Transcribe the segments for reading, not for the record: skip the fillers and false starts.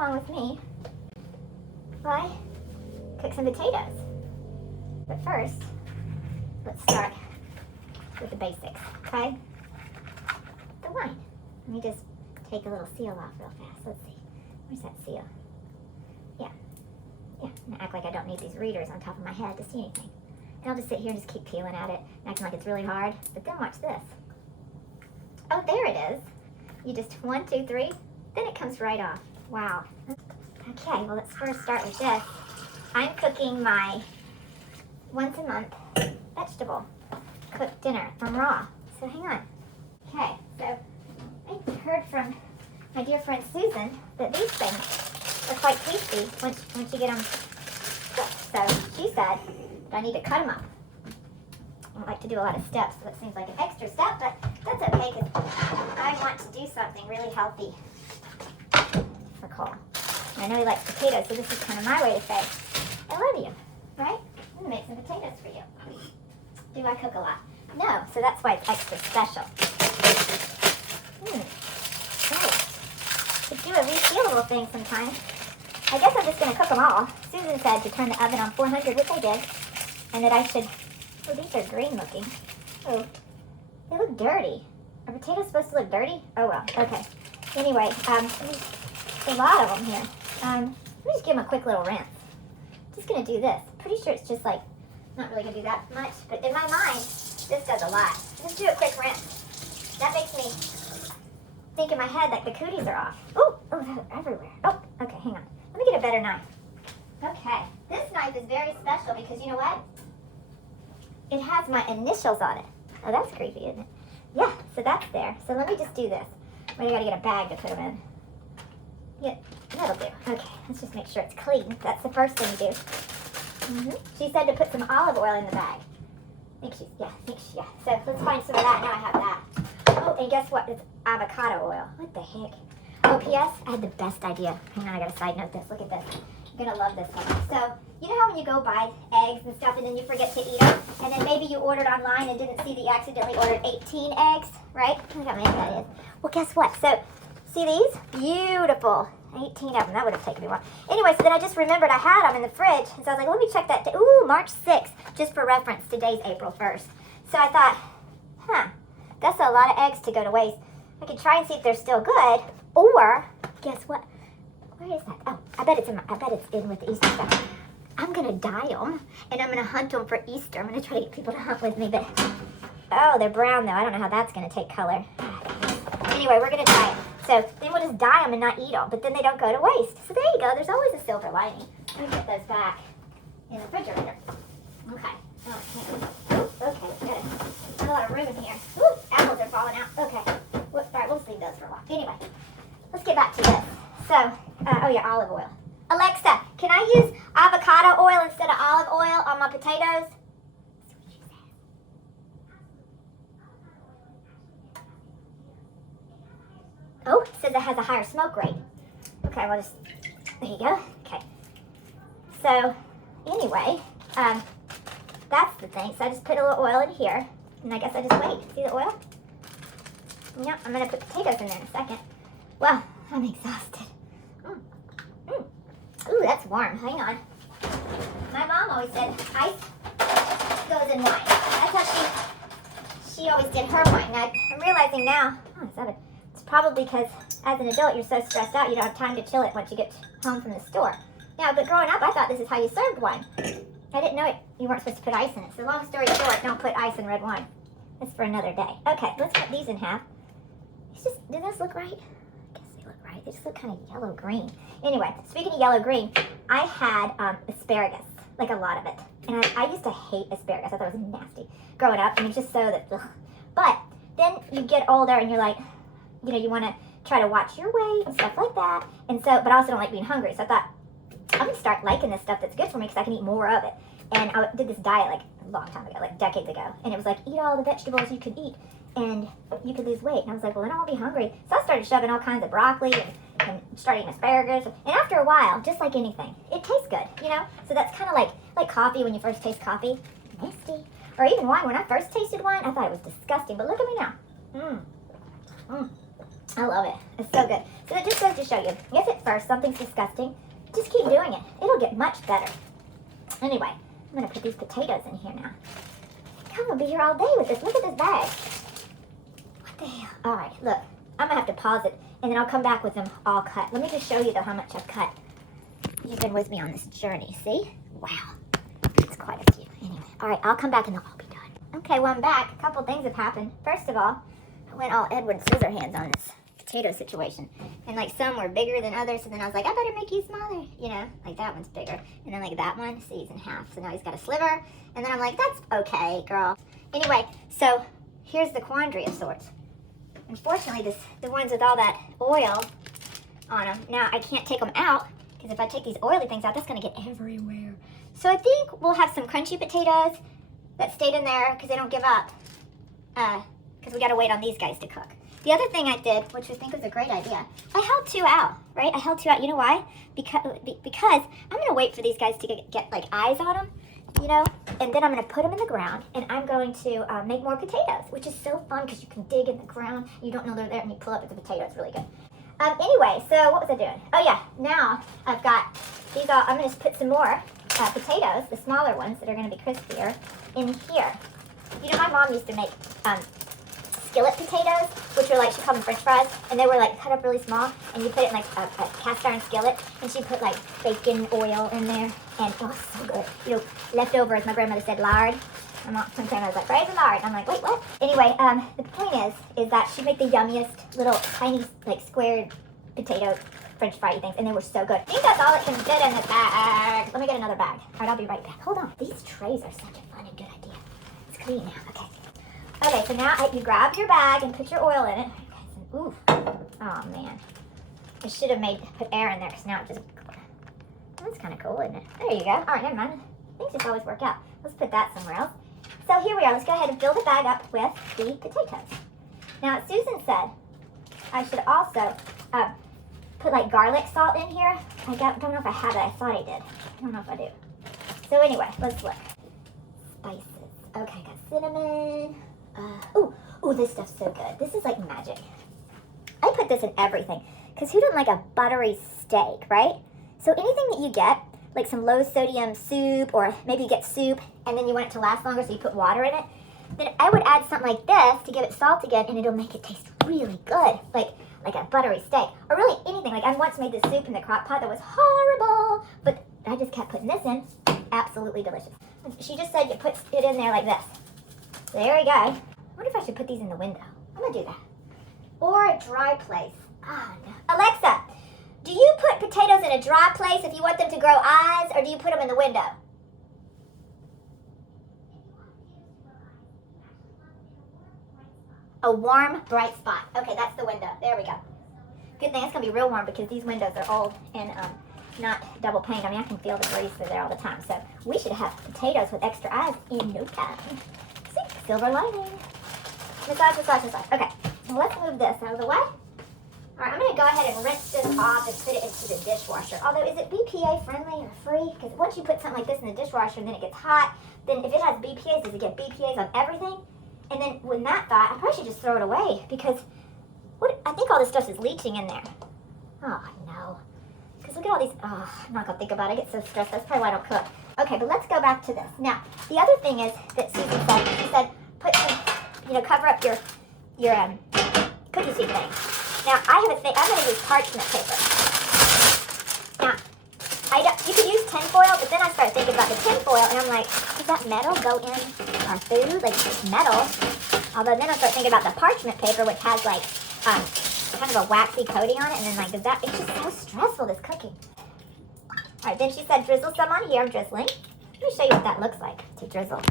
along with me while I cook some potatoes. But first, let's start with the basics, okay? The wine. Let me just take a little seal off real fast. Let's see. Where's that seal? Yeah. I'm gonna act like I don't need these readers on top of my head to see anything. And I'll just sit here and just keep peeling at it, acting like it's really hard. But then watch this. Oh, there it is. You just 1, 2, 3, then it comes right off. Wow. Okay, well, let's first start with this. I'm cooking my once a month vegetable cooked dinner from Raw. So hang on. Okay, so I heard from my dear friend Susan that these things are quite tasty once you get them cooked. So she said that I need to cut them up. I don't like to do a lot of steps, so it seems like an extra step, but that's okay because I want to do something really healthy for Cole. And I know he likes potatoes, so this is kind of my way to say, I love you, right? I'm going to make some potatoes for you. Do I cook a lot? No, so that's why it's extra special. To do a resealable thing sometimes. I guess I'm just going to cook them all. Susan said to turn the oven on 400, which I did, and that I should... Oh, these are green looking. Oh, they look dirty. Are potatoes supposed to look dirty? Oh well, okay. Anyway, there's a lot of them here. Let me just give them a quick little rinse. Just gonna do this. Pretty sure it's just like, not really gonna do that much, but in my mind, this does a lot. Just do a quick rinse. That makes me think in my head that the cooties are off. Oh, they're everywhere. Oh, okay, hang on. Let me get a better knife. Okay, this knife is very special because you know what? It has my initials on it. Oh, that's creepy, isn't it? Yeah, so that's there. So let me just do this. Wait, I gotta get a bag to put them in. Yeah, that'll do. Okay, let's just make sure it's clean. That's the first thing you do. She said to put some olive oil in the bag. Yeah. So let's find some of that. Now I have that. Oh, and guess what? It's avocado oil. What the heck? Oh, P.S. I had the best idea. Hang on, I gotta side note this. Look at this. You're gonna love this one. So, you know how when you go buy eggs and stuff and then you forget to eat them? And then maybe you ordered online and didn't see that you accidentally ordered 18 eggs, right? Look how many that is. Well, guess what? So, see these? Beautiful. 18 of them. That would have taken me a while. Anyway, so then I just remembered I had them in the fridge. And so I was like, let me check that. Ooh, March 6th. Just for reference, today's April 1st. So I thought, that's a lot of eggs to go to waste. I could try and see if they're still good. Or, guess what? Where is that? Oh, I bet it's in with the Easter stuff. I'm gonna dye them, and I'm gonna hunt them for Easter. I'm gonna try to get people to hunt with me, but oh, they're brown though. I don't know how that's gonna take color. Anyway, we're gonna dye it. So then we'll just dye them and not eat them, but then they don't go to waste. So there you go. There's always a silver lining. Let me get those back in the refrigerator. Okay. Okay, good. Not a lot of room in here. Ooh, apples are falling out. Okay. All right, we'll just leave those for a while. Anyway, let's get back to this. So, olive oil. Alexa, can I use avocado oil instead of olive oil on my potatoes? Oh, it says it has a higher smoke rate. Okay, well there you go. Okay. So, anyway, that's the thing. So I just put a little oil in here, and I guess I just wait. See the oil? Yeah, I'm going to put potatoes in there in a second. Well, I'm exhausted. Ooh, that's warm. Hang on. My mom always said ice goes in wine. That's how she always did her wine. Now, I'm realizing now, it's probably because as an adult you're so stressed out you don't have time to chill it once you get home from the store. Now, but growing up I thought this is how you served wine. I didn't know you weren't supposed to put ice in it. So long story short, don't put ice in red wine. It's for another day. Okay, let's cut these in half. Do those look right? Right? They just look kind of yellow-green. Anyway, speaking of yellow-green, I had asparagus, like a lot of it. And I used to hate asparagus. I thought it was nasty growing up. I mean, just so that, ugh. But then you get older and you're like, you want to try to watch your weight and stuff like that. And so, but I also don't like being hungry. So I thought, I'm going to start liking this stuff that's good for me because I can eat more of it. And I did this diet like a long time ago, like decades ago. And it was like, eat all the vegetables you can eat. And you could lose weight. And I was like, well, then I won't be hungry. So I started shoving all kinds of broccoli and started eating asparagus. And after a while, just like anything, it tastes good, So that's kind of like coffee when you first taste coffee. Nasty. Or even wine. When I first tasted wine, I thought it was disgusting. But look at me now. I love it. It's so good. So it just goes to show you, if at first something's disgusting, just keep doing it. It'll get much better. Anyway, I'm going to put these potatoes in here now. I'm going to be here all day with this. Look at this bag. What the hell? All right, look. I'm going to have to pause it, and then I'll come back with them all cut. Let me just show you, though, how much I've cut. You've been with me on this journey. See? Wow. It's quite a few. Anyway, all right, I'll come back, and they'll all be done. Okay, well, I'm back. A couple things have happened. First of all, I went all Edward Scissorhands on this potato situation. And, like, some were bigger than others, so then I was like, I better make you smaller. You know, like that one's bigger. And then, like, that one, see, he's in half. So now he's got a sliver. And then I'm like, that's okay, girl. Anyway, so here's the quandary of sorts. Unfortunately, the ones with all that oil on them, now I can't take them out, because if I take these oily things out, that's going to get everywhere. So I think we'll have some crunchy potatoes that stayed in there because they don't give up, because we got to wait on these guys to cook. The other thing I did, which I think was a great idea, I held two out, right? I held two out. You know why? Because I'm going to wait for these guys to get like eyes on them, you know, and then I'm going to put them in the ground, and I'm going to make more potatoes, which is so fun because you can dig in the ground. You don't know they're there, and you pull up at the potato. It's really good. Anyway, so what was I doing? Oh, yeah, now I've got these all. I'm going to put some more potatoes, the smaller ones that are going to be crispier, in here. You know, my mom used to make skillet potatoes, which were like, she called them French fries, and they were like cut up really small, and you put it in like a cast iron skillet, and she put like bacon oil in there, and oh, so good. You know, leftovers, my grandmother said lard. My mom, sometimes I was like, praise the Lord. I'm like, wait, what? Anyway, the point is that she'd make the yummiest little tiny, like, squared potato French fry things, and they were so good. I think that's all that can fit in this bag. Let me get another bag. All right, I'll be right back. Hold on. These trays are such a fun and good idea. It's clean now. Okay. Okay, so now you grab your bag and put your oil in it. Ooh. Oh, man. I should have put air in there, because now it just... That's kind of cool, isn't it? There you go. All right, never mind. Things just always work out. Let's put that somewhere else. So here we are. Let's go ahead and fill the bag up with the potatoes. Now, Susan said I should also put like garlic salt in here. I don't know if I have it. I thought I did. I don't know if I do. So anyway, let's look. Spices. Okay, got cinnamon. Ooh, this stuff's so good. This is like magic. I put this in everything, because who doesn't like a buttery steak, right? So anything that you get, like some low sodium soup, or maybe you get soup and then you want it to last longer, so you put water in it, then I would add something like this to give it salt again, and it'll make it taste really good, like a buttery steak, or really anything. Like I once made this soup in the crock pot that was horrible, but I just kept putting this in. Absolutely delicious. She just said you put it in there like this. There we go. I wonder if I should put these in the window. I'm gonna do that. Or a dry place. Oh no. Alexa, do you put potatoes in a dry place if you want them to grow eyes, or do you put them in the window? A warm, bright spot. Okay, that's the window. There we go. Good thing it's going to be real warm, because these windows are old and not double paned. I mean, I can feel the breeze through there all the time. So we should have potatoes with extra eyes in no time. See? Silver lining. Massage, massage, massage. Okay, well, let's move this out of the way. All right, I'm going to go ahead and rinse this off and put it into the dishwasher. Although, is it BPA friendly or free? Because once you put something like this in the dishwasher and then it gets hot, then if it has BPAs, does it get BPAs on everything? And then when that thought, I probably should just throw it away, because I think all this stuff is leaching in there. Oh, no. Because look at all these, I'm not going to think about it. I get so stressed. That's probably why I don't cook. Okay, but let's go back to this. Now, the other thing is that Susan said, she said, put some, cover up your cookie sheet thing. Now, I have a thing, I'm going to use parchment paper. Now, you could use tin foil, but then I started thinking about the tin foil, and I'm like, does that metal go in our food? Like, it's metal. Although then I start thinking about the parchment paper, which has like kind of a waxy coating on it, and then like, it's just so stressful, this cooking. All right, then she said drizzle some on here. I'm drizzling. Let me show you what that looks like to drizzle.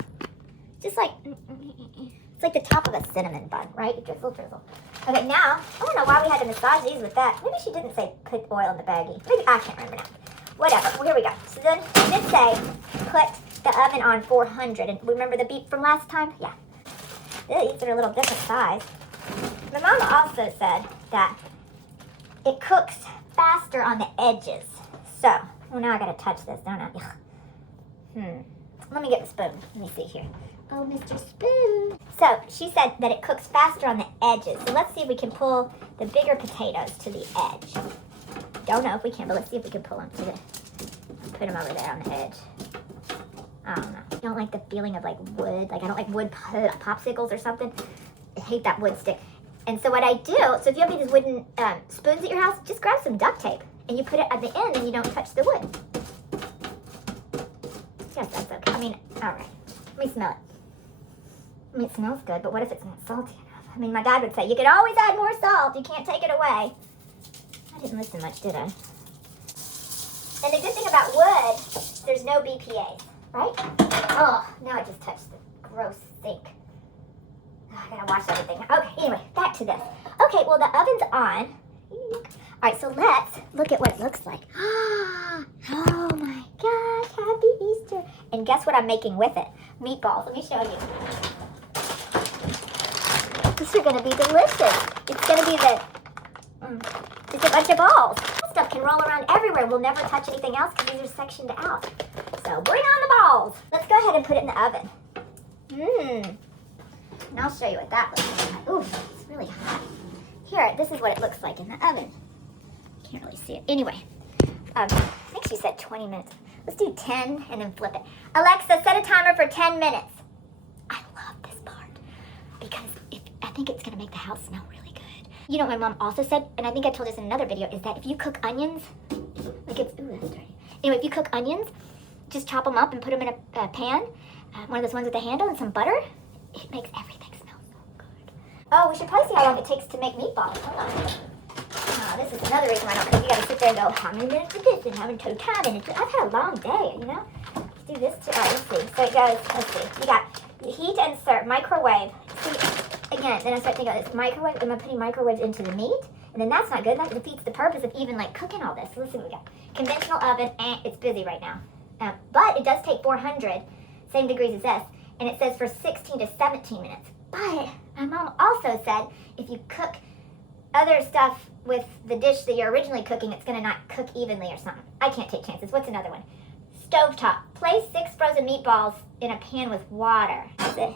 Just like, it's like the top of a cinnamon bun, right? Drizzle, drizzle. Okay, now, I don't know why we had to massage these with that. Maybe she didn't say put oil in the baggie. Maybe, I can't remember now. Whatever. Well, here we go. So then she did say put the oven on 400. And remember the beep from last time? Yeah. These are a little different size. My mom also said that it cooks faster on the edges. So, well, now I gotta touch this, don't I? Let me get the spoon. Let me see here. Oh, Mr. Spoon. So she said that it cooks faster on the edges. So let's see if we can pull the bigger potatoes to the edge. Don't know if we can, but let's see if we can pull them to the, put them over there on the edge. I don't know. I don't like the feeling of like wood. Like I don't like wood popsicles or something. I hate that wood stick. And so what I do, so if you have these wooden spoons at your house, just grab some duct tape and you put it at the end and you don't touch the wood. Yes, that's okay. I mean, all right. Let me smell it. I mean, it smells good, but what if it's not salty enough? I mean, my dad would say, you can always add more salt. You can't take it away. I didn't listen much, did I? And the good thing about wood, there's no BPA, right? Oh, now I just touched the gross sink. Oh, I gotta wash everything. Okay, anyway, back to this. Okay, well, the oven's on. All right, so let's look at what it looks like. Oh my gosh, happy Easter. And guess what I'm making with it? Meatballs. Let me show you. These are gonna be delicious. It's gonna be just a bunch of balls. This stuff can roll around everywhere. We'll never touch anything else because these are sectioned out. So bring on the balls. Let's go ahead and put it in the oven. And I'll show you what that looks like. Ooh, it's really hot. Here, this is what it looks like in the oven. Can't really see it. Anyway, I think she said 20 minutes. Let's do 10 and then flip it. Alexa, set a timer for 10 minutes. I love this part because I think it's going to make the house smell really good. You know what my mom also said, and I think I told this in another video, is that if you cook onions, like it's, ooh, that's dirty. Anyway, if you cook onions, just chop them up and put them in a pan, one of those ones with a handle and some butter. It makes everything smell so good. Oh, we should probably see how long it takes to make meatballs. Hold on. This is another reason why I don't cook. You gotta sit there and go, how many minutes is this? And how many time? And I've had a long day, you know? Let's do this too. All right, let's see. So it goes, let's see. You got heat and serve, microwave. See, again, then I start thinking, this microwave, am I putting microwaves into the meat? And then that's not good. That defeats the purpose of even like cooking all this. So let's see what we got. Conventional oven, it's busy right now. But it does take 400, same degrees as this. And it says for 16 to 17 minutes. But my mom also said if you cook other stuff with the dish that you're originally cooking, it's gonna not cook evenly or something. I can't take chances. What's another one? Stovetop. Place 6 frozen meatballs in a pan with water. That's it.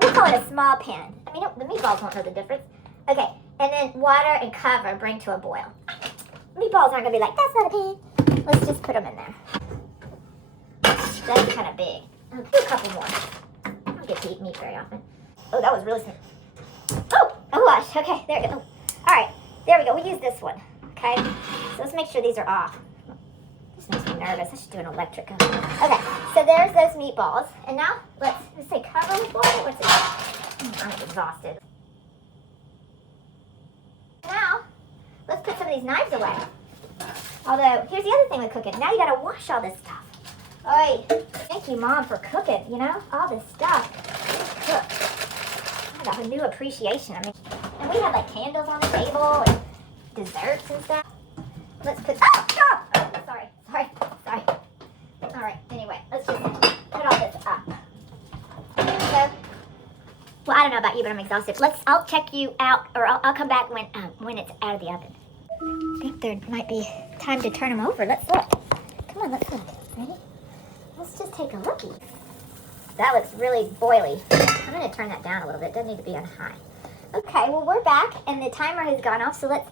We'll call it a small pan. I mean, the meatballs won't know the difference. Okay, and then water and cover, bring to a boil. Meatballs aren't gonna be like, that's not a pan. Let's just put them in there. That's kind of big. I'll do a couple more. I don't get to eat meat very often. Oh, that was really simple. Oh gosh, okay, there we go. All right, there we go, we use this one, okay? So let's make sure these are off. This makes me nervous, I should do an electric oven. Okay, so there's those meatballs. And now, let's say cover with water, what's it? I'm exhausted. Now, let's put some of these knives away. Although, here's the other thing with cooking. Now you gotta wash all this stuff. Oi, thank you, Mom, for cooking, you know? All this stuff. Cook. I got a new appreciation. I mean, and we have like candles on the table and desserts and stuff. Let's put, sorry. All right, anyway, let's just put all this up. So, well, I don't know about you, but I'm exhausted. I'll check you out, or I'll come back when it's out of the oven. I think there might be time to turn them over. Let's look. Come on, let's look. Ready? Let's just take a lookie. That looks really boily. I'm going to turn that down a little bit. It doesn't need to be on high. Okay, well, we're back, and the timer has gone off, so let's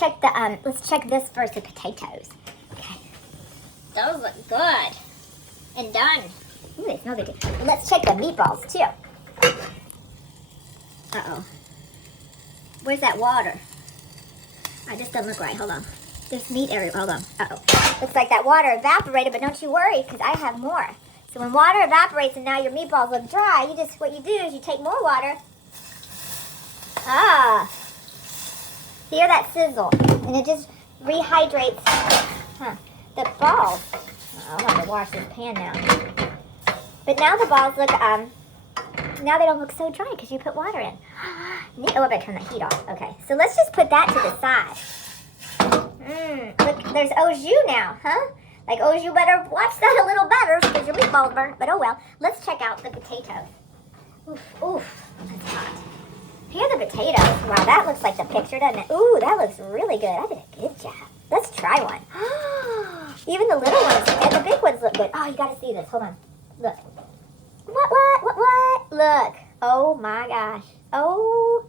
check the let's check this first, the potatoes. Okay. Those look good. And done. Ooh, they smell good too. Let's check the meatballs too. Uh-oh. Where's that water? This doesn't look right. Hold on. There's meat everywhere. Hold on. Uh-oh. Looks like that water evaporated, but don't you worry, because I have more. So when water evaporates and now your meatballs look dry, what you do is you take more water. Hear that sizzle? And it just rehydrates the balls. I'll have to wash this pan now. But now the balls look, now they don't look so dry because you put water in. Oh, I better turn the heat off. Okay, so let's just put that to the side. Look, there's au jus now, huh? Like, oh, you better watch that a little better because your meatballs burn. But oh well. Let's check out the potatoes. Oof, that's hot. Here are the potatoes. Wow, that looks like the picture, doesn't it? Ooh, that looks really good. I did a good job. Let's try one. Even the little ones and the big ones look good. Oh, you got to see this. Hold on. Look. What Look. Oh my gosh. Oh.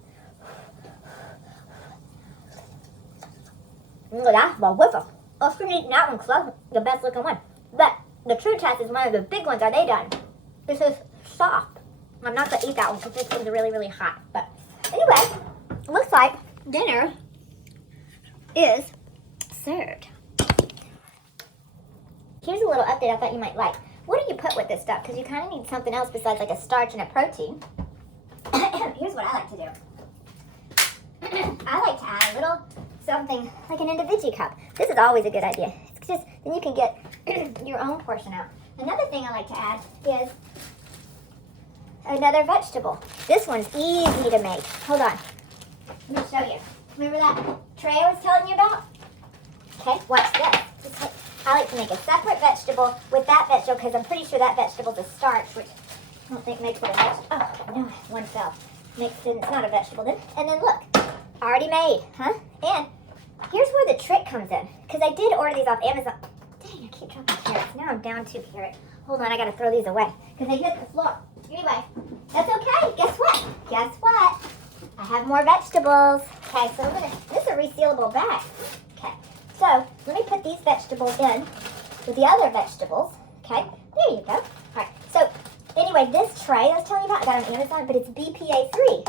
That's the whipper. I'll still eating that one because that's the best looking one. But the true test is one of the big ones. Are they done? This is soft. I'm not going to eat that one because this one's really, really hot. But anyway, looks like dinner is served. Here's a little update I thought you might like. What do you put with this stuff? Because you kind of need something else besides like a starch and a protein. Here's what I like to do. I like to add a little something like an individual cup. This is always a good idea. It's just, then you can get your own portion out. Another thing I like to add is another vegetable. This one's easy to make. Hold on. Let me show you. Remember that tray I was telling you about? Okay, watch this. I like to make a separate vegetable with that vegetable because I'm pretty sure that vegetable's a starch, which I don't think makes it a vegetable. Oh, no, one fell. Mixed in, it's not a vegetable then. And then look, already made, huh? And here's where the trick comes in. Because I did order these off Amazon. Dang, I keep dropping carrots. Now I'm down 2 carrots. Hold on, I gotta throw these away because they hit the floor. Anyway, that's okay. Guess what? Guess what? I have more vegetables. Okay, so this is a resealable bag. Okay, so let me put these vegetables in with the other vegetables. Okay, there you go. All right, so anyway, this tray I was telling you about, I got on Amazon, but it's BPA free.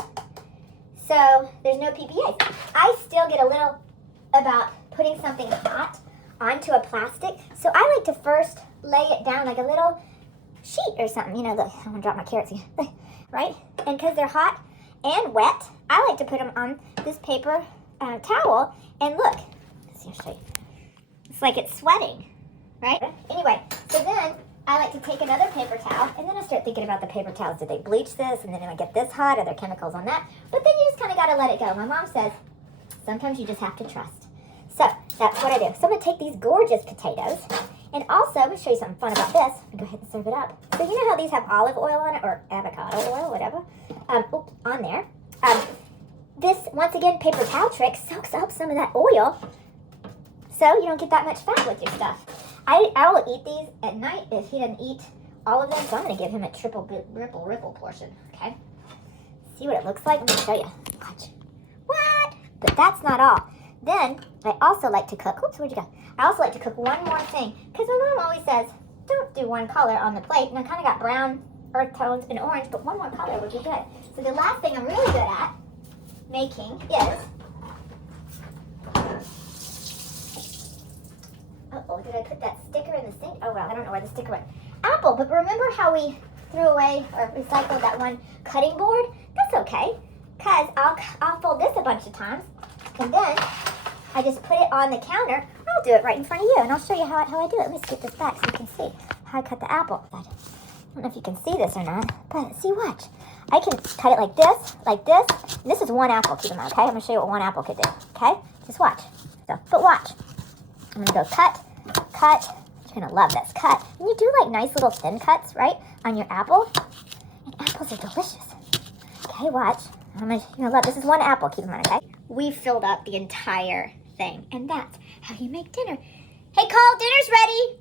So there's no PPA. I still get a little about putting something hot onto a plastic. So I like to first lay it down like a little sheet or something. You know, I'm going to drop my carrots again. Right? And because they're hot and wet, I like to put them on this paper towel. And look, let's see, I'll show you. It's like it's sweating, right? Anyway, so then I like to take another paper towel, and then I start thinking about the paper towels. Did they bleach this? And then I get this hot? Are there chemicals on that? But then you just kind of got to let it go. My mom says, sometimes you just have to trust. So that's what I do. So I'm going to take these gorgeous potatoes, and also I'm going to show you something fun about this. Go ahead and serve it up. So you know how these have olive oil on it, or avocado oil, whatever, on there. This, once again, paper towel trick soaks up some of that oil, so you don't get that much fat with your stuff. I will eat these at night if he doesn't eat all of them, so I'm going to give him a triple ripple portion, okay? See what it looks like? Let me show you. Watch. What? But that's not all. Then, I also like to cook. Oops, where'd you go? I also like to cook one more thing, because my mom always says, don't do one color on the plate. And I kind of got brown, earth tones, and orange, but one more color would be good. So the last thing I'm really good at making is... Uh-oh, did I put that sticker in the sink? Oh, well, I don't know where the sticker went. Apple, but remember how we threw away or recycled that one cutting board? That's okay, because I'll fold this a bunch of times, and then I just put it on the counter. I'll do it right in front of you, and I'll show you how I do it. Let me scoot this back so you can see how I cut the apple. I don't know if you can see this or not, but see, watch. I can cut it like this, and this is one apple, keep in mind, okay? I'm going to show you what one apple could do, okay? Just watch. So, but watch. I'm going to go cut. You're going to love this. Cut. And you do like nice little thin cuts, right, on your apple. And apples are delicious. Okay, watch. You're going to love this. Is one apple, keep in mind, okay? We filled up the entire thing. And that's how you make dinner. Hey, Cole, dinner's ready.